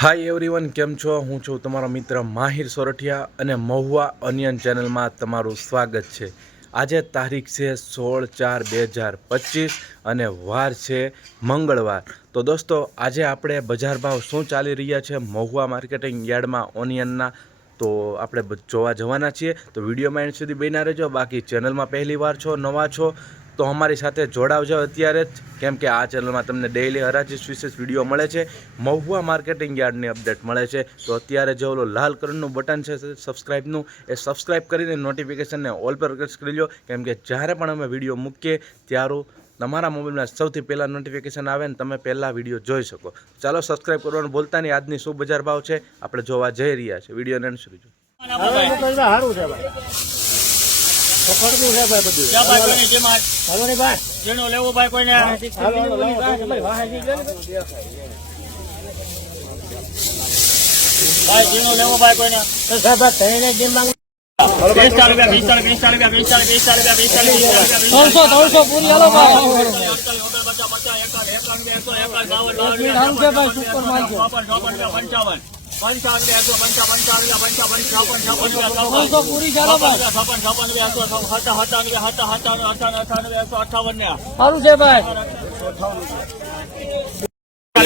Hi everyone કેમ છો? હું છું તમારો મિત્ર માહિર સોરઠિયા અને મહુવા અનિયન ચેનલમાં તમારું સ્વાગત છે. આજે તારીખ છે સોળ ચાર બે હજાર પચીસ અને વાર છે મંગળવાર. તો દોસ્તો, આજે આપણે બજાર ભાવ શું ચાલી રહ્યા છે મહુવા માર્કેટિંગ યાર્ડમાં ઓનિયનના તો આપણે જોવા જવાના છીએ. તો વિડીયોમાં એન્ડ સુધી બન્યા રહેજો. બાકી ચેનલમાં પહેલી વાર છો, નવા છો તો અમારી સાથે જોડાવજો અત્યારે જ, કેમ કે આ ચેનલમાં તમને ડેઇલી હરાજી વિશેષ વીડિયો મળે છે, મહુવા માર્કેટિંગ યાર્ડની અપડેટ મળે છે. તો અત્યારે જે ઓલો લાલ કલરનું બટન છે સબસ્ક્રાઇબનું એ સબસ્ક્રાઇબ કરીને નોટિફિકેશનને ઓલ પર પ્રેસ કરી લો કેમ કે જ્યારે પણ અમે વીડિયો મૂકીએ, ત્યારું તમારા મોબાઈલમાં સૌથી પહેલાં નોટિફિકેશન આવે ને તમે પહેલાં વીડિયો જોઈ શકો. ચાલો સબસ્ક્રાઇબ કરવાનું બોલતા નહીં. આજની શું બજાર ભાવ છે. આપણે જોવા જઈ રહ્યા છે વિડીયોને અનુસરીજો સારું છે ભાઈ. પકડનું છે ભાઈ બધું. ક્યાં ભાઈ કોઈને જેમાં હાલો ને ભાઈ. જેનો લેવો ભાઈ કોઈને. ભાઈ જેનો લેવો ભાઈ કોઈને તો સાહેબ આ ત્રણે જેમ માંગ વીસ ચાર રૂપિયા વીસ ચાર વીસ ચાર રૂપિયા વીસ ચાર વીસ ચાર રૂપિયા વીસ ચાર વીસ ચાર રૂપિયા ત્રણસો ત્રણસો પૂરી હાલો ભાઈ ત્રણસો પૂરી ચાલો ભાઈ સારું છે ભાઈ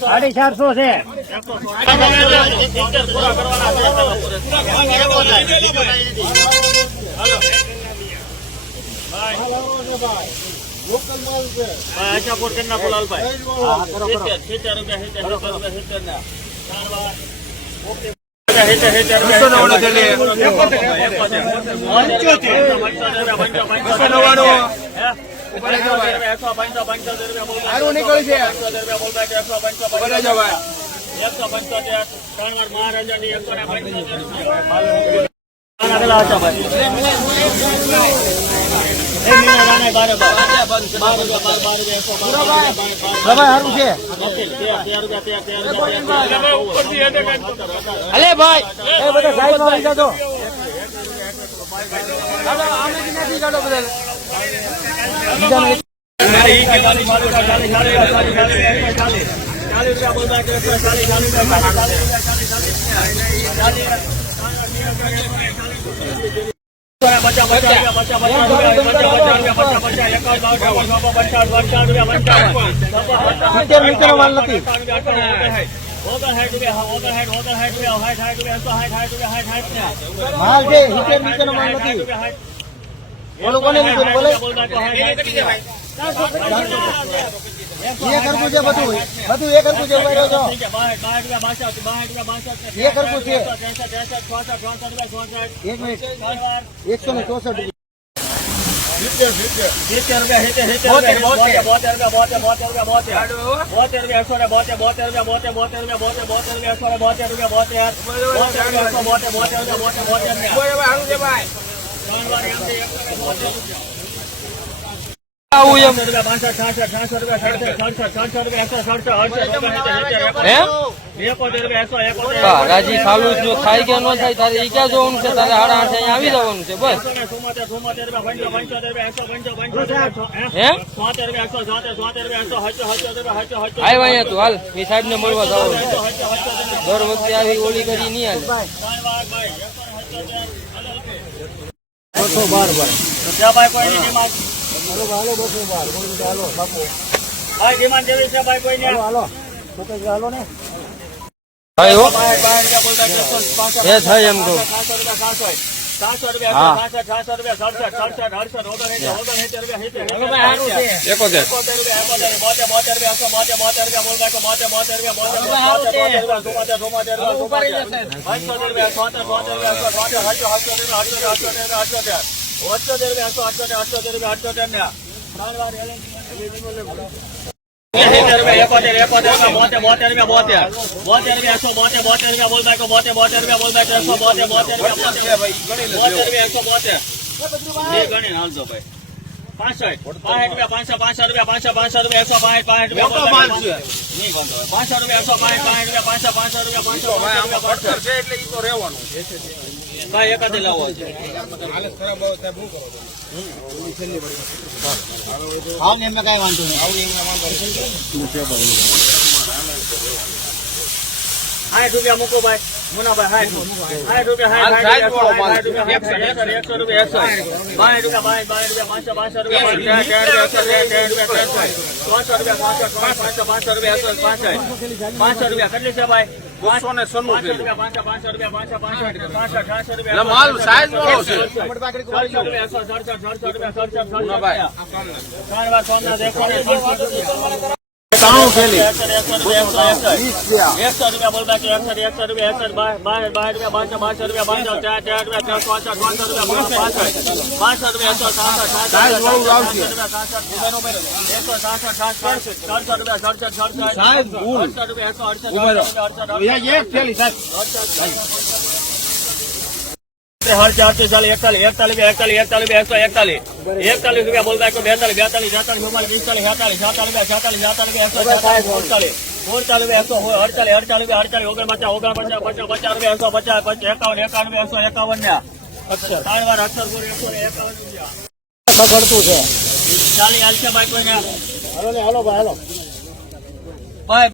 સાડી ચારસો છે. આશાપુર કેટલા બોલાલ ભાઈ સિત્તેર રૂપિયા સિત્તેર ના ઓકે સિત્તેર સિત્તેર સારું નીકળ્યું છે એકસો પંચોતેર ત્રણ વાર મહારાજાની એકસો ને પંચોતેર. અલે ભાઈ. એ બધા સાહેબ નો આવી જતો આમે નથી કાઢો બધા. નથી ઓગણસાઠ, ઓગણસાઠ રૂપિયા, રૂપિયા, એકસો સાઠ, સાઠ રૂપિયા, રૂપિયા. માલ છે સિત્તેર નીચેનો માલ નથી રૂપિયા, સાઠ. ઓલું કોને લીધું બોલે બોલ બાકી સાઠ, સાઠ. એ કરવું છે બધું બધું એ કરવું છે ઉભા રહ્યો છો ઠીક છે, બાસઠ, બાસઠ રૂપિયા, બાસઠ, બાસઠ રૂપિયા, બાસઠ ને એ કરવું છે. ત્રેસઠ, ત્રેસઠ, ચોસઠ, ચોસઠ રૂપિયા, ચોસઠ. એક મિનિટ ચાર વાર. એકસો ને ચોસઠ રૂપિયા સિત્તેર રૂપિયા, સિત્તેર, સિત્તેર રૂપિયા, બોતેર, બોતેર રૂપિયા, રાજી સાલું જો થાય કે ન થાય તારે એ ક્યાં જોવાનું છે તારે હાડા આઠે આવી જવાનું છે બસ. આવ્યા તું હાલ એ સાહેબ ને મળવા જવાનું. દર વખતે આવી ઓળી કરી નહીં હાલ ત્રણ વાર ભાઈ, એકસો ને હચોતેર. હાલો, બસો બાર ભાઈ ભાઈ કોઈની ડિમાન્ડ હાલો હાલો બસો બાર બોલું તો હાલો બાપુ ભાઈ ડિમાન્ડ જેવી છે ભાઈ કોઈને હાલો કઈ હાલો ને. એ થાય એમ કહું રૂપિયા, સાતસો. સાતસો રૂપિયા, ઓગણસિત્તેર રૂપિયા, પાંચસો રૂપિયા. પાંચસો પાંચસો રૂપિયા પાંચસો પાંચસો રૂપિયા પાંચસો પાંચસો રૂપિયા એકસો પાંઠ રૂપિયા બોલ બાઈકો. નહીં ગણતો હોય. રૂપિયા પાંચસો પાંચસો રૂપિયા પાંચસો કાંઈ એકાદી લાવો છે આવું એમને કઈ વાંધો નહીં સાઠ રૂપિયા મૂકો ભાઈ મુનાભાઈ સાઠ રૂપિયા સાઠ રૂપિયા રૂપિયા એકસો રૂપિયા એકસો બાય રૂપિયા બાય બાય રૂપિયા પાંચસો પાંચસો રૂપિયા પાંચસો રૂપિયા પાંચસો રૂપિયા એકસો પાંચસો રૂપિયા કેટલી છે ભાઈ પાંચસો ને સોનું રૂપિયા પાંચસો પાંચસો રૂપિયા પાંચસો પાંચસો પાંચસો રૂપિયા માલ સાઈઝ વાળો છે સડસઠ રૂપિયા સડસઠ સડસઠ રૂપિયા સડસઠ સડસઠ ત્રણ વાર સોના રૂપિયા ત્રાણું થેલી એકસો રૂપિયા એકસો રૂપિયા બોલ બાકી એકસો એકસો રૂપિયા એકસો બાર બાર રૂપિયા પાંચસો પાંચસો રૂપિયા પાંચસો ચાર ચાર રૂપિયા ચારસો પાંચસો પાંચસો રૂપિયા પાંચસો પાંચસો રૂપિયા એકસો સાસઠ સાસઠ એકસો સાસઠ સાસઠ ચારસો રૂપિયા સડસઠ સડસઠ અડસઠ રૂપિયા એકસો અડસઠ અડસઠ એક થેલી સાહેબ હર ચારથી ચાલીસ એકતાલીસ એકતાલીસ એકતાલીસ એકતાલીસ એકસો એકતાલીસ. એકતાલીસ રૂપિયા બોલતા એકસો બેતાલીસ બેતાલીસ તેતાલીસ ચુમ્માલીસ પિસ્તાલીસ સાતાલીસ બે છેતાલીસ સાતાલીસ બે એકસો અડતાલીસ. બે એકસો અડતાલીસ અડતાલીસ પચાસ પચાસ પચાસ પચાસ રૂપિયા એકસો પચાસ પચાસ એકાવન એકાવન એકસો એકાવન ને ત્રણ વાર અક્ષર એકસો એકાવન છે. ચાલી હાલશે ભાઈ કોઈને. હાલો ને હાલો ભાઈ હાલો. ભાઈ